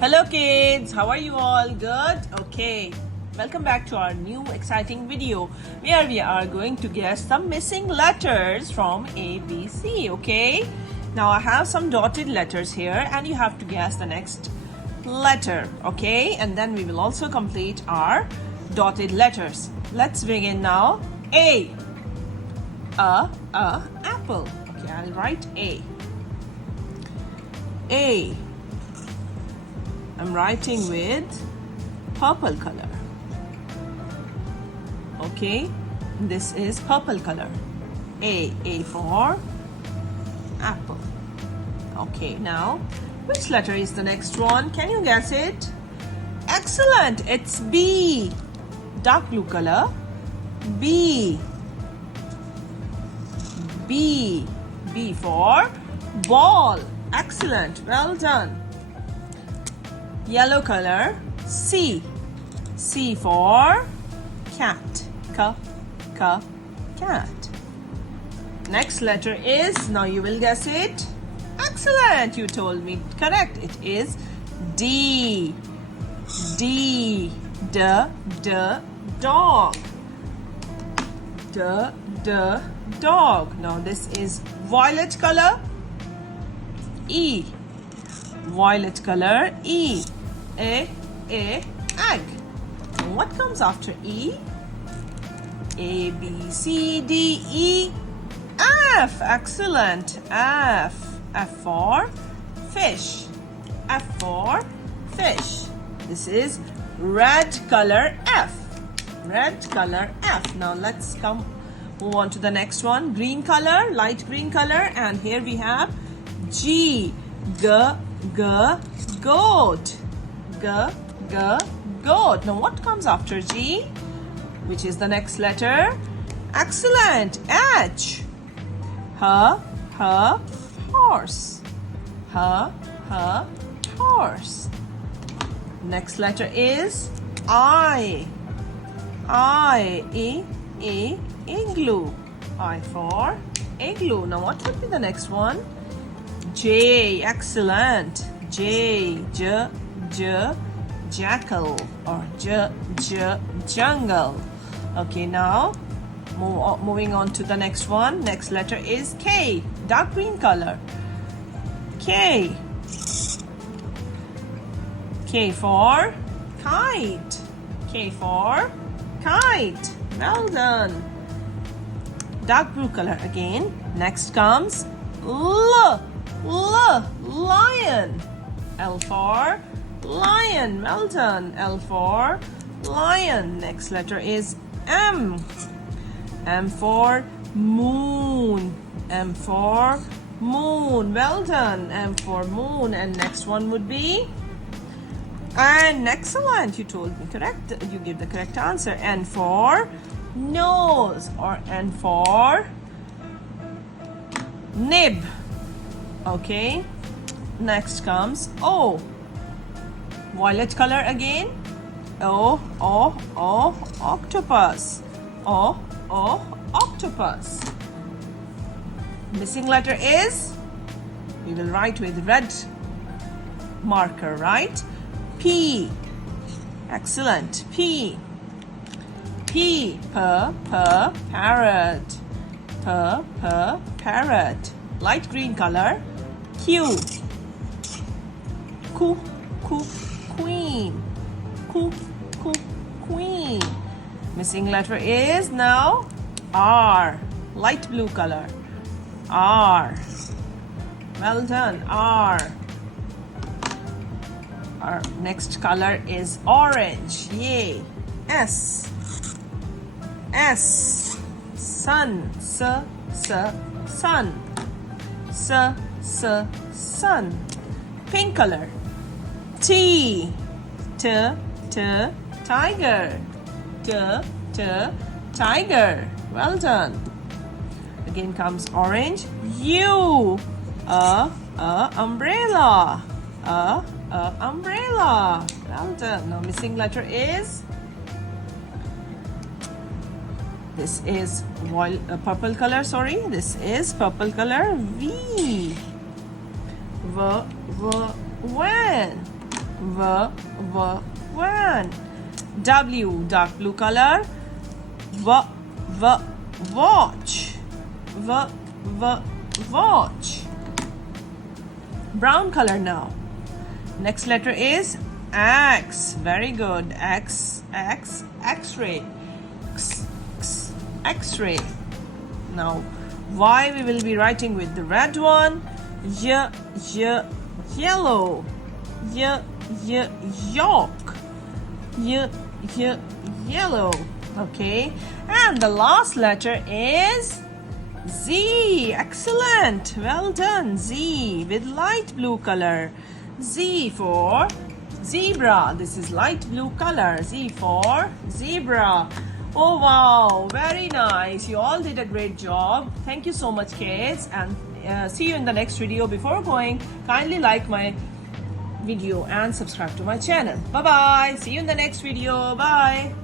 Hello kids, how are you all? Good? Okay. Welcome back to our new exciting video where we are going to guess some missing letters from A, B, C, okay? Now I have some dotted letters here and you have to guess the next letter, okay? And then we will also complete our dotted letters. Let's begin now. A. Apple. Okay, I'll write A. A. I'm writing with purple color. Okay, this is purple color. A for apple. Okay, now which letter is the next one? Can you guess it? Excellent, it's B. Dark blue color. B. B. B for ball. Excellent, well done. Yellow color. C. C for cat. Cat. Next letter is, now you will guess it. Excellent, you told me correct. It is D. D. Dog. Dog. Now this is violet color. E. Violet color. E. Egg. What comes after E? A, B, C, D, E, F. Excellent. F. F for fish. F for fish. This is red color F. Red color F. Now let's move on to the next one. Green color, light green color, and here we have G. Goat. Goat. Now what comes after G? Which is the next letter? Excellent. H. Horse. Horse. Next letter is I. Igloo. I for igloo. Now what would be the next one? J. Excellent. J. Jackal or jungle. Okay, now moving on to the next one. Next letter is K. Dark green color. K. K for kite. K for kite. Well done. Dark blue color again. Next comes lion. L for lion. Well done. L for lion. Next letter is M. M for moon. M for moon. Well done. M for moon. And next one would be, and excellent, you told me correct. You give the correct answer. N for nose or N for nib. Okay. Next comes O. Violet color again. O, octopus. O, octopus. Missing letter is, we will write with red marker, right? P. Excellent. P. Parrot. Parrot. Light green color. Q. Queen. Queen. Missing letter is now R. Light blue color. R. Well done. R. Our next color is orange. Yay. S. Sun. Sun. Pink color. T. Tiger. Tiger. Well done. Again comes orange. U. Umbrella. Umbrella. Well done. Now missing letter is, this is purple color. Sorry, this is purple color. V. Van. van. W, dark blue color. Watch. Watch. Brown color now. Next letter is X. Very good. X-ray. X-ray. Now, Y we will be writing with the red one. Yellow. Yolk. Yellow. Okay. And the last letter is Z. Excellent. Well done. Z with light blue color. Z for zebra. This is light blue color. Z for zebra. Oh wow, very nice. You all did a great job. Thank you so much, kids, and see you in the next video. Before going, kindly like my video and subscribe to my channel. Bye bye. See you in the next video. Bye.